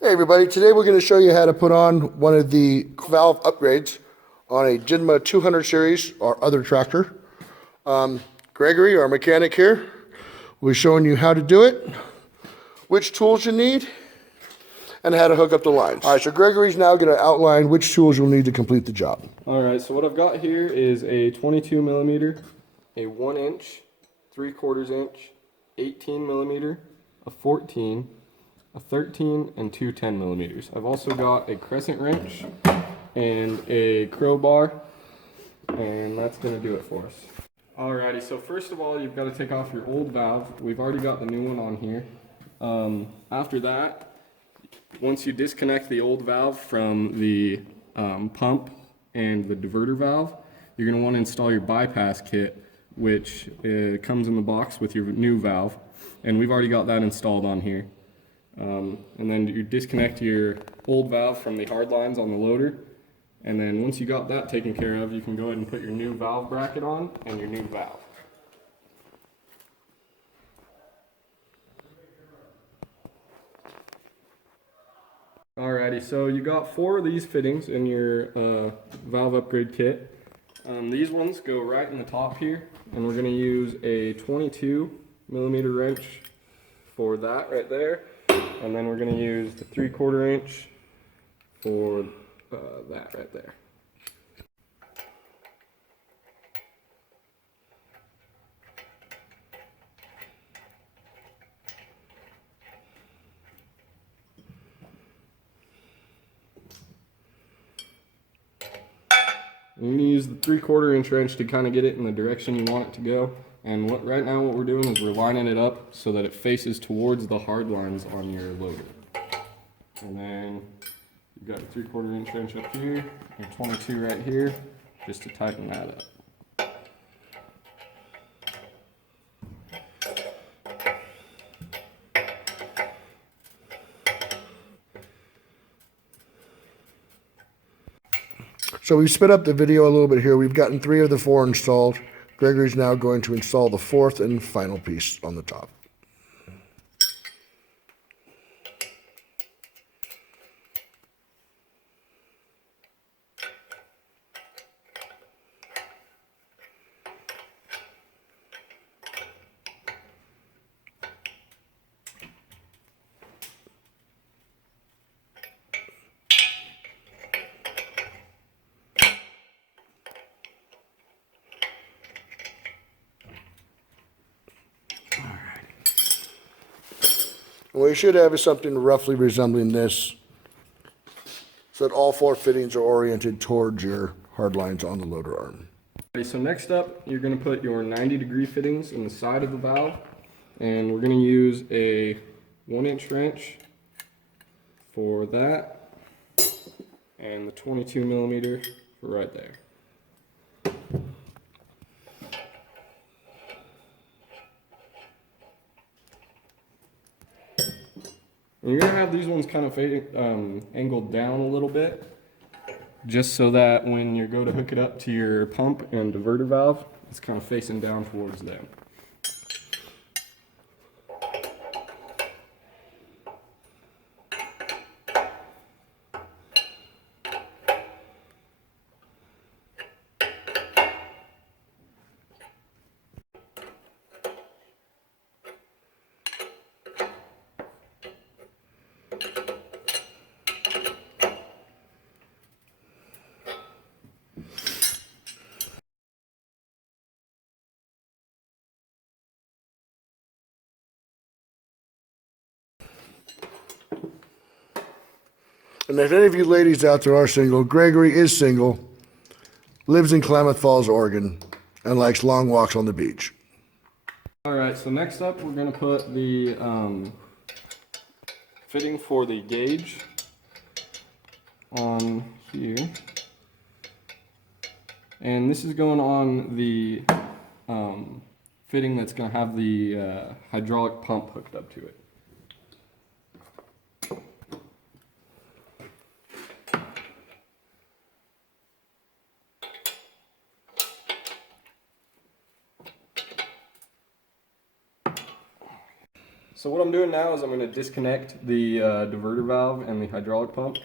Hey everybody, today we're going to show you how to put on one of the valve upgrades on a Jinma 200 series or other tractor. Gregory, our mechanic here, will be showing you how to do it, which tools you need, and how to hook up the lines. All right, so Gregory's now going to outline which tools you'll need to complete the job. All right, so what I've got here is a 22 millimeter, a 1 inch, 3/4 inch, 18 millimeter, a 14, a 13, and two 10 millimeters. I've also got a crescent wrench and a crowbar, and that's going to do it for us. Alrighty, so first of all, you've got to take off your old valve. We've already got the new one on here. After that, once you disconnect the old valve from the pump and the diverter valve, you're going to want to install your bypass kit, which comes in the box with your new valve, and we've already got that installed on here. And then you disconnect your old valve from the hard lines on the loader, and then once you got that taken care of, you can go ahead and put your new valve bracket on and your new valve. Alrighty, so you got 4 of these fittings in your valve upgrade kit. These ones go right in the top here, and we're going to use a 22 millimeter wrench for that right there, and then we're going to use the 3/4 inch for that right there. You're going to use the 3/4 inch wrench to kind of get it in the direction you want it to go. And right now what we're doing is we're lining it up so that it faces towards the hard lines on your loader. And then you've got your 3/4 inch wrench up here, your 22 right here, just to tighten that up. So we've sped up the video a little bit here. We've gotten 3 of the 4 installed. Gregory's now going to install the 4th and final piece on the top. What you should have is something roughly resembling this, so that all 4 fittings are oriented towards your hard lines on the loader arm. So next up, you're going to put your 90-degree fittings in the side of the valve, and we're going to use a 1 inch wrench for that, and the 22 millimeter for right there. And you're going to have these ones kind of angled down a little bit, just so that when you go to hook it up to your pump and diverter valve, it's kind of facing down towards them. And if any of you ladies out there are single, Gregory is single, lives in Klamath Falls, Oregon, and likes long walks on the beach. Alright, so next up we're going to put the fitting for the gauge on here. And this is going on the fitting that's going to have the hydraulic pump hooked up to it. So what I'm doing now is I'm going to disconnect the diverter valve and the hydraulic pump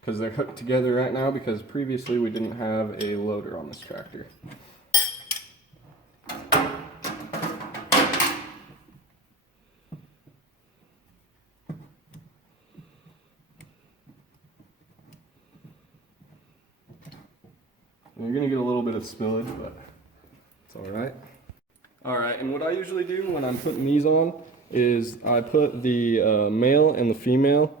because they're hooked together right now because previously we didn't have a loader on this tractor. You're going to get a little bit of spillage, but it's alright. Alright, and what I usually do when I'm putting these on is I put the male and the female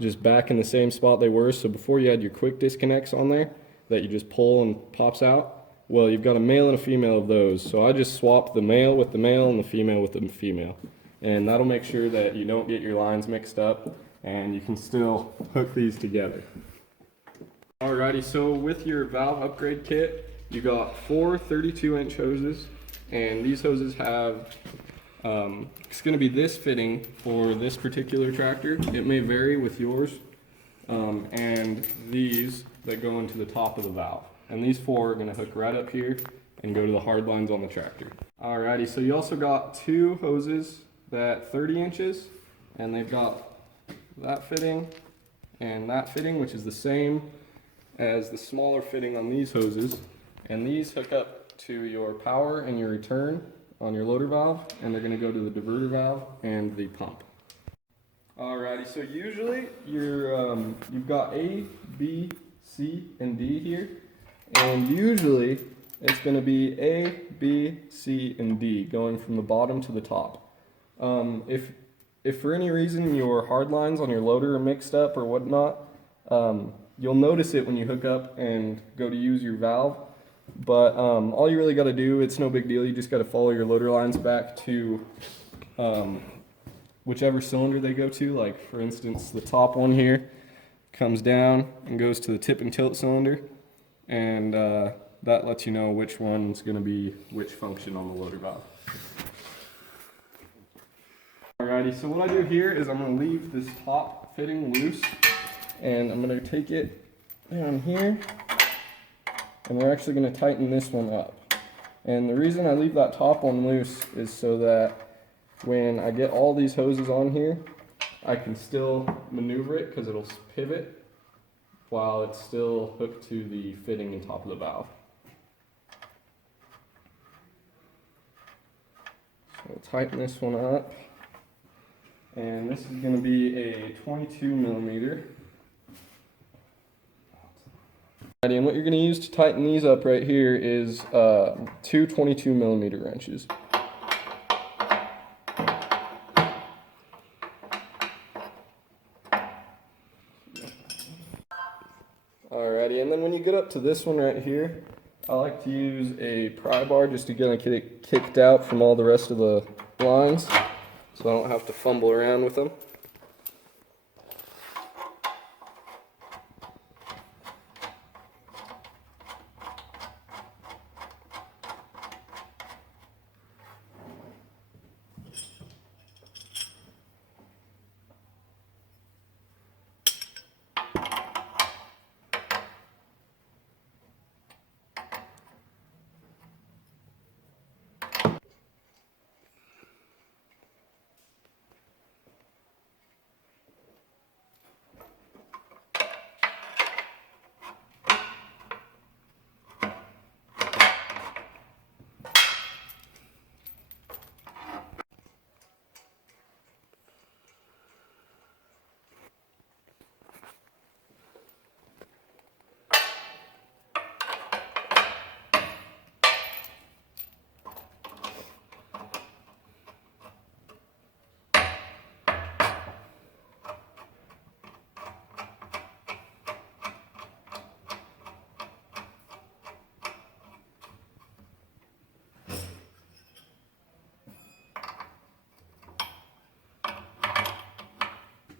just back in the same spot they were. So before you had your quick disconnects on there that you just pull and pops out, well, you've got a male and a female of those. So I just swap the male with the male and the female with the female. And that'll make sure that you don't get your lines mixed up and you can still hook these together. Alrighty, so with your valve upgrade kit, you got 4 32-inch hoses, and these hoses have, it's going to be this fitting for this particular tractor. It may vary with yours, and these that go into the top of the valve. And these 4 are going to hook right up here and go to the hard lines on the tractor. Alrighty, so you also got 2 hoses that 30 inches, and they've got that fitting and that fitting, which is the same as the smaller fitting on these hoses, and these hook up to your power and your return on your loader valve, and they're going to go to the diverter valve and the pump. Alrighty, so usually you've got A, B, C, and D here, and usually it's going to be A, B, C, and D going from the bottom to the top. If for any reason your hard lines on your loader are mixed up or whatnot, you'll notice it when you hook up and go to use your valve, but all you really got to do, it's no big deal, you just got to follow your loader lines back to whichever cylinder they go to. Like for instance, the top one here comes down and goes to the tip and tilt cylinder, and that lets you know which one's going to be which function on the loader valve. Alrighty, so what I do here is I'm going to leave this top fitting loose, and I'm going to take it down here, and we're actually going to tighten this one up. And the reason I leave that top one loose is so that when I get all these hoses on here, I can still maneuver it because it'll pivot while it's still hooked to the fitting and top of the valve. So we'll tighten this one up, and this is going to be a 22 millimeter. And what you're going to use to tighten these up right here is 2 22 millimeter wrenches. Alrighty, and then when you get up to this one right here, I like to use a pry bar just to get it kicked out from all the rest of the lines, so I don't have to fumble around with them.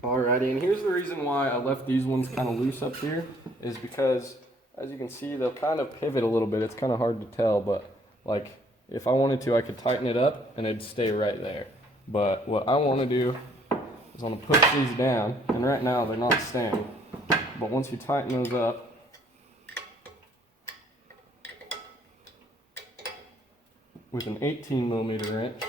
Alrighty, and here's the reason why I left these ones kind of loose up here, is because, as you can see, they'll kind of pivot a little bit. It's kind of hard to tell, but like, if I wanted to, I could tighten it up and it'd stay right there. But what I want to do is I want to push these down, and right now they're not staying. But once you tighten those up, with an 18 millimeter wrench,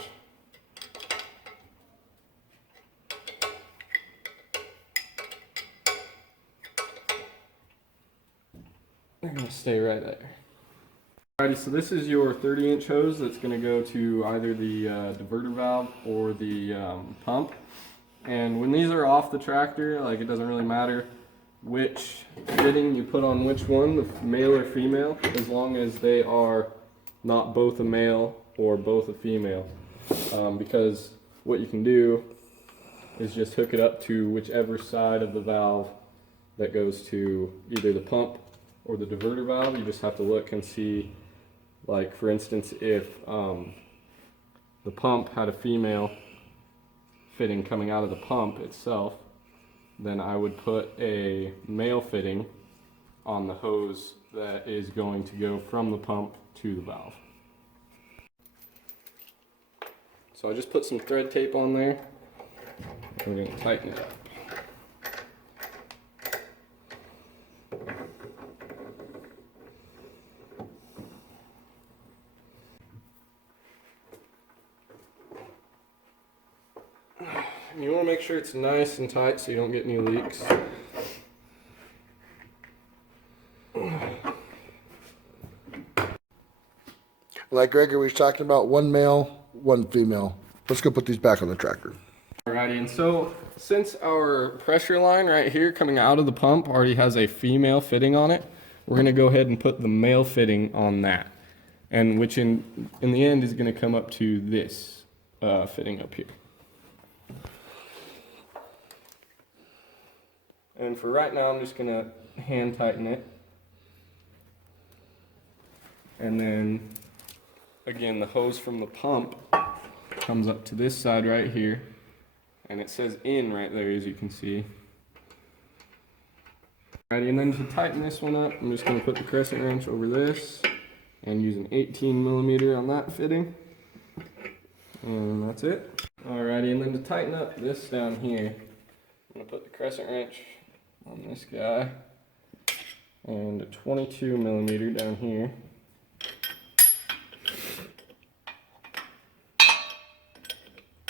they're gonna stay right there. Alrighty, so this is your 30-inch hose that's gonna go to either the diverter valve or the pump. And when these are off the tractor, like it doesn't really matter which fitting you put on which one, the male or female, as long as they are not both a male or both a female. Because what you can do is just hook it up to whichever side of the valve that goes to either the pump or the diverter valve. You just have to look and see, like for instance, if the pump had a female fitting coming out of the pump itself, then I would put a male fitting on the hose that is going to go from the pump to the valve. So I just put some thread tape on there. We're going to tighten it up. You want to make sure it's nice and tight so you don't get any leaks. Like Gregory was talking about, one male, one female. Let's go put these back on the tractor. Alrighty, and so since our pressure line right here coming out of the pump already has a female fitting on it, we're going to go ahead and put the male fitting on that. And which in the end is going to come up to this fitting up here. And for right now, I'm just going to hand tighten it. And then, again, the hose from the pump comes up to this side right here. And it says in right there, as you can see. Alrighty, and then to tighten this one up, I'm just going to put the crescent wrench over this and use an 18mm on that fitting. And that's it. Alrighty, and then to tighten up this down here, I'm going to put the crescent wrench on this guy and a 22mm down here.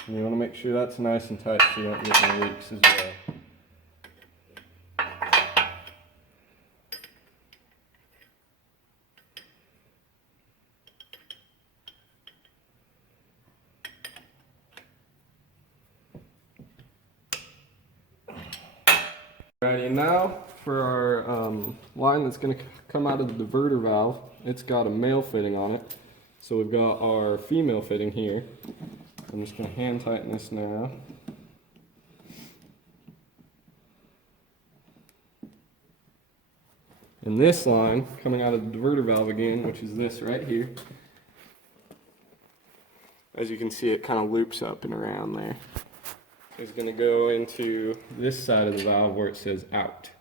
And you want to make sure that's nice and tight so you don't get any leaks as well. Alrighty, and now for our line that's going to come out of the diverter valve, it's got a male fitting on it. So we've got our female fitting here. I'm just going to hand tighten this now. And this line coming out of the diverter valve again, which is this right here. As you can see, it kind of loops up and around there. Is going to go into this side of the valve where it says out.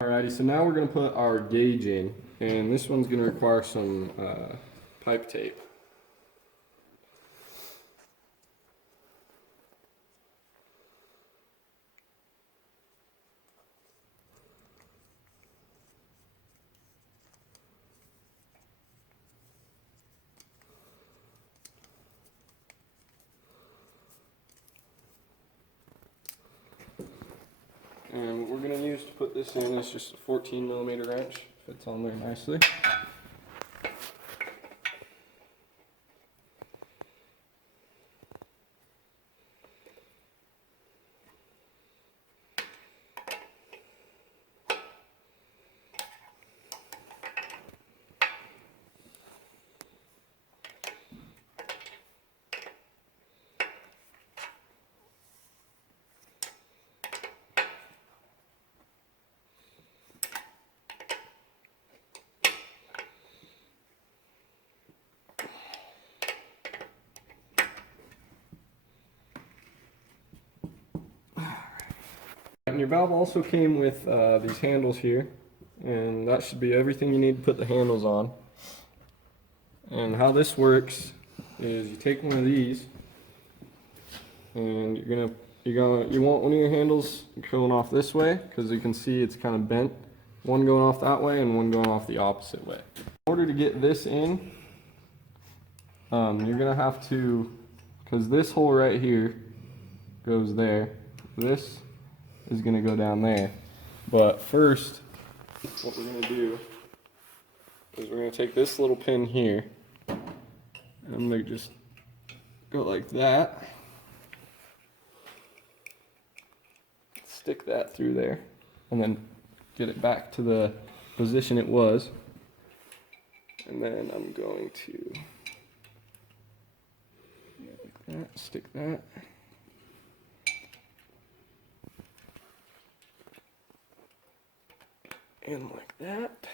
Alrighty, so now we're going to put our gauge in, and this one's going to require some pipe tape. And what we're going to use to put this in is just a 14mm wrench. Fits on there nicely. And your valve also came with these handles here, and that should be everything you need to put the handles on. And how this works is you take one of these, and you want one of your handles going off this way, because you can see it's kind of bent. One going off that way and one going off the opposite way. In order to get this in, You're gonna have to, because this hole right here goes there. This is gonna go down there. But first, what we're gonna do is we're gonna take this little pin here, and I'm gonna just go like that. Stick that through there, and then get it back to the position it was. And then I'm going to like that, stick that. And like that.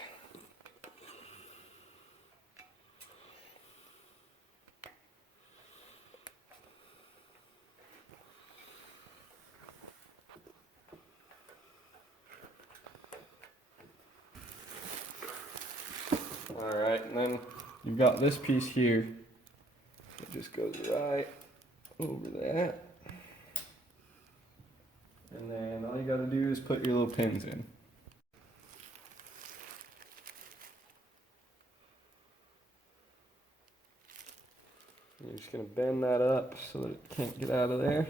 Alright, and then you've got this piece here. It just goes right over that. And then all you gotta do is put your little pins in. You're just gonna bend that up so that it can't get out of there.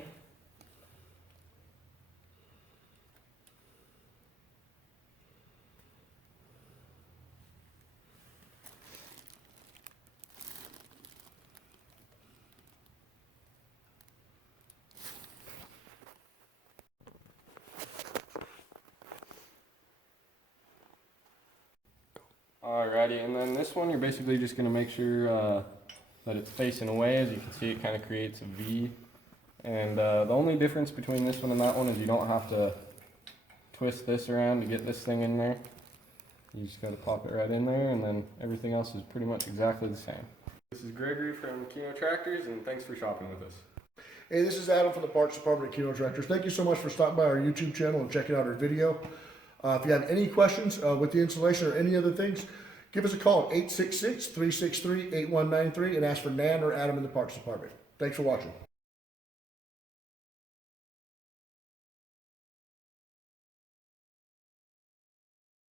Alrighty, and then this one you're basically just gonna make sure that it's facing away. As you can see, it kind of creates a V. And the only difference between this one and that one is you don't have to twist this around to get this thing in there. You just gotta pop it right in there, and then everything else is pretty much exactly the same. This is Gregory from Kino Tractors, and thanks for shopping with us. Hey, this is Adam from the Parts Department at Kino Tractors. Thank you so much for stopping by our YouTube channel and checking out our video. If you have any questions with the installation or any other things, give us a call at 866-363-8193 and ask for Nan or Adam in the Parts Department. Thanks for watching.